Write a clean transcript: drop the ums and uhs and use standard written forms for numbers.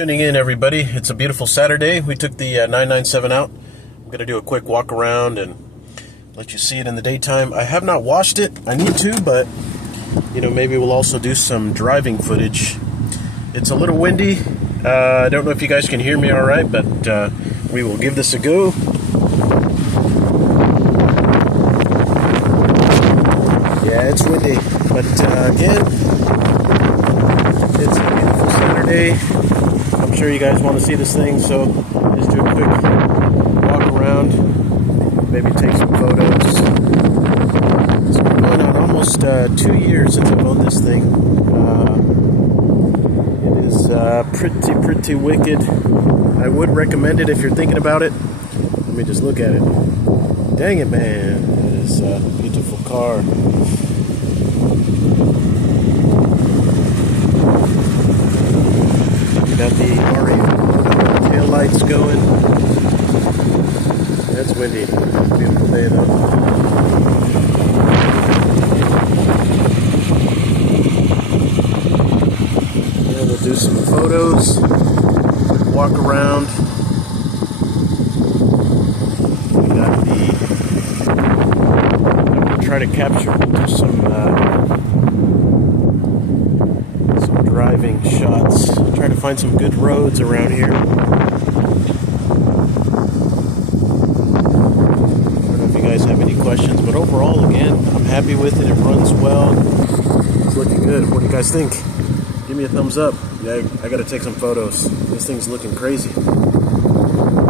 Tuning in, everybody. It's a beautiful Saturday. We took the 997 out. I'm going to do a quick walk around and let you see it in the daytime. I have not washed it. I need to, but maybe we'll also do some driving footage. It's a little windy. I don't know if you guys can hear me all right, but we will give this a go. Yeah, it's windy, but again, it's a beautiful Saturday. I'm sure you guys want to see this thing, so just do a quick walk around, maybe take some photos. It's been going on almost 2 years since I've owned this thing. It is pretty wicked. I would recommend it if you're thinking about it. Let me just look at it. Dang it, man. It is a beautiful car. Got the tail lights going. That's windy. Beautiful day though. And we'll do some photos. Walk around. We got I'm gonna try to capture some driving shots. Try to find some good roads around here. I don't know if you guys have any questions, but overall, again, I'm happy with it. It runs well. It's looking good. What do you guys think? Give me a thumbs up. Yeah, I gotta take some photos. This thing's looking crazy.